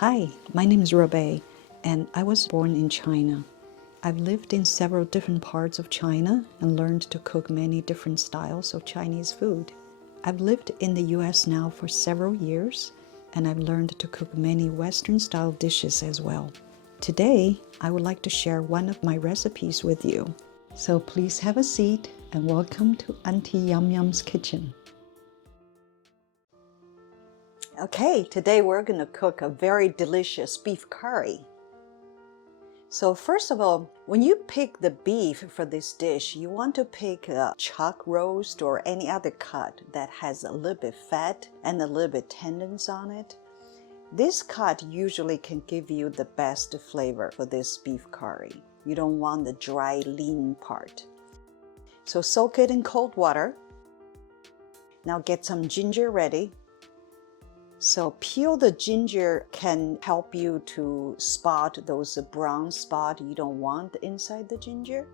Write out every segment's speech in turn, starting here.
Hi, my name is Robe, and I was born in China. I've lived in several different parts of China and learned to cook many different styles of Chinese food. I've lived in the US now for several years, and I've learned to cook many Western-style dishes as well. Today, I would like to share one of my recipes with you. So please have a seat and welcome to Auntie Yum Yum's kitchen. Okay, today we're going to cook a very delicious beef curry. So first of all, when you pick the beef for this dish, you want to pick a chuck roast or any other cut that has a little bit fat and a little bit tendons on it. This cut usually can give you the best flavor for this beef curry. You don't want the dry, lean part. So soak it in cold water. Now get some ginger ready. So peel the ginger can help you to spot those brown spots you don't want inside the ginger.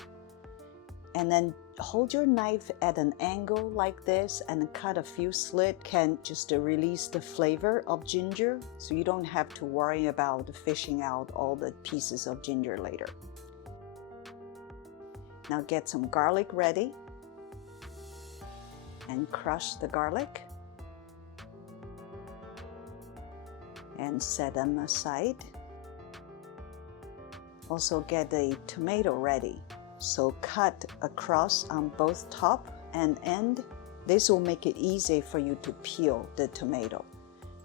And then hold your knife at an angle like this and cut a few slits, can just release the flavor of ginger, so you don't have to worry about fishing out all the pieces of ginger later. Now get some garlic ready and crush the garlic. And set them aside. Also get a tomato ready. So cut across on both top and end. This will make it easy for you to peel the tomato.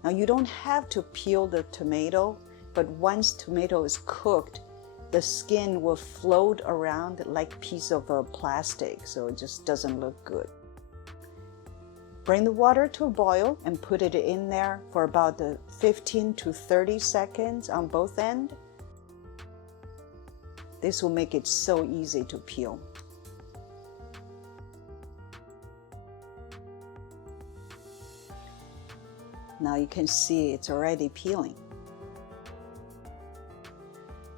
Now you don't have to peel the tomato, but once tomato is cooked, the skin will float around like a piece of plastic, so it just doesn't look good. Bring the water to a boil and put it in there for about 15 to 30 seconds on both ends. This will make it so easy to peel. Now you can see it's already peeling.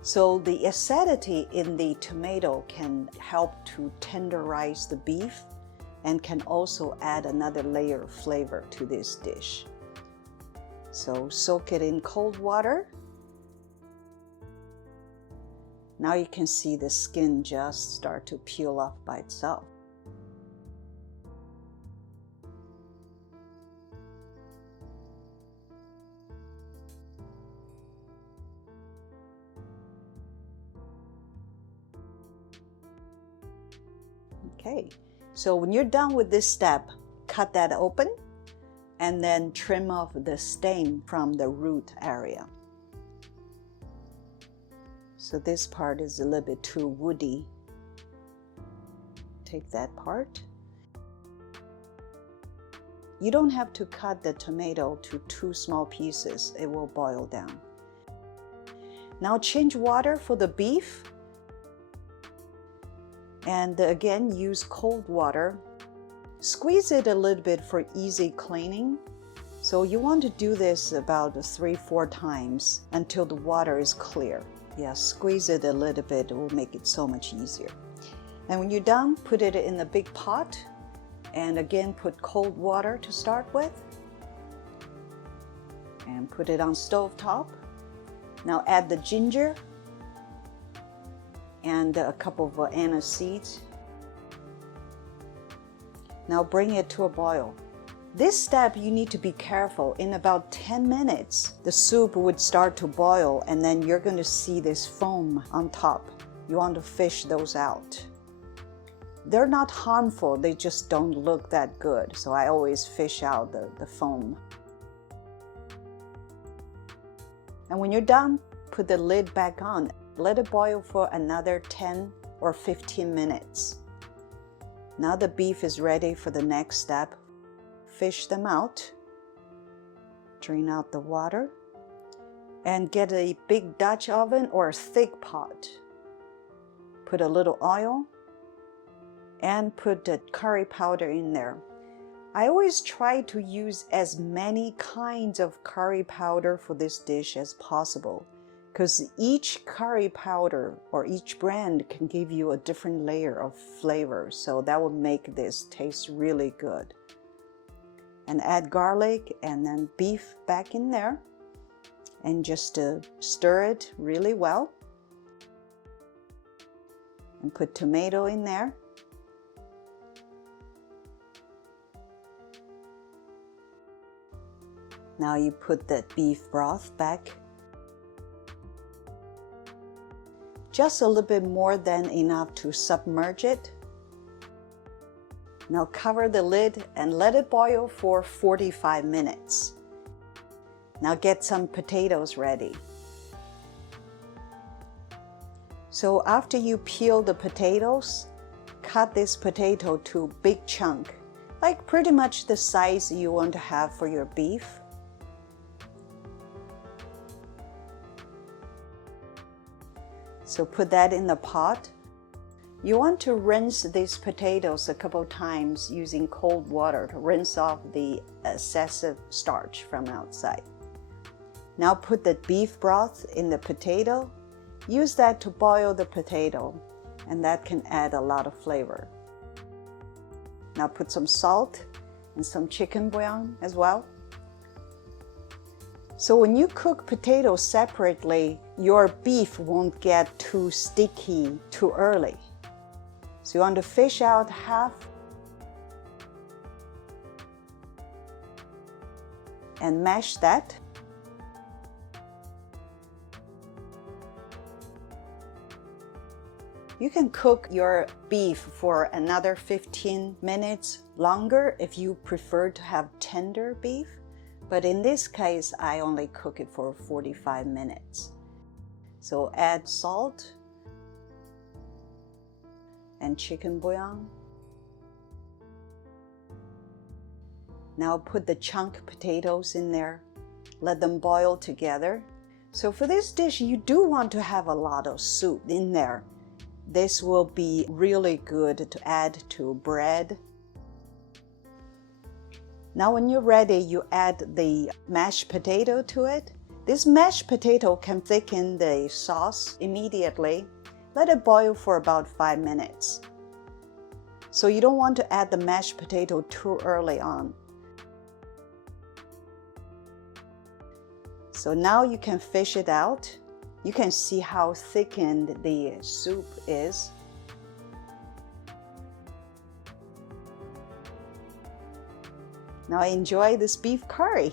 So the acidity in the tomato can help to tenderize the beef and can also add another layer of flavor to this dish. So soak it in cold water. Now you can see the skin just start to peel off by itself. Okay. So when you're done with this step, cut that open and then trim off the stem from the root area. So this part is a little bit too woody. Take that part. You don't have to cut the tomato to two small pieces. It will boil down. Now change water for the beef. And again, use cold water. Squeeze it a little bit for easy cleaning. So you want to do this about 3-4 times until the water is clear. Yeah, squeeze it a little bit. It will make it so much easier. And when you're done, put it in a big pot. And again, put cold water to start with. And put it on stove top. Now add the ginger and a couple of anise seeds. Now bring it to a boil. This step you need to be careful. In about 10 minutes, the soup would start to boil and then you're going to see this foam on top. You want to fish those out. They're not harmful, they just don't look that good. So I always fish out the foam. And when you're done, put the lid back on. Let it boil for another 10 or 15 minutes. Now the beef is ready for the next step. Fish them out. Drain out the water. And get a big Dutch oven or a thick pot. Put a little oil. And put the curry powder in there. I always try to use as many kinds of curry powder for this dish as possible, because each curry powder or each brand can give you a different layer of flavor, so that will make this taste really good. And add garlic and then beef back in there and just stir it really well. And put tomato in there. Now you put the beef broth back. Just a little bit more than enough to submerge it. Now cover the lid and let it boil for 45 minutes. Now get some potatoes ready. So after you peel the potatoes, cut this potato to big chunk, like pretty much the size you want to have for your beef. So put that in the pot. You want to rinse these potatoes a couple times using cold water to rinse off the excessive starch from outside. Now put the beef broth in the potato. Use that to boil the potato, and that can add a lot of flavor. Now put some salt and some chicken bouillon as well. So when you cook potatoes separately, your beef won't get too sticky too early. So you want to fish out half and mash that. You can cook your beef for another 15 minutes longer if you prefer to have tender beef, but in this case, I only cook it for 45 minutes. So add salt and chicken bouillon. Now put the chunk potatoes in there. Let them boil together. So for this dish, you do want to have a lot of soup in there. This will be really good to add to bread. Now when you're ready, you add the mashed potato to it. This mashed potato can thicken the sauce immediately. Let it boil for about 5 minutes. So you don't want to add the mashed potato too early on. So now you can fish it out. You can see how thickened the soup is. Now enjoy this beef curry.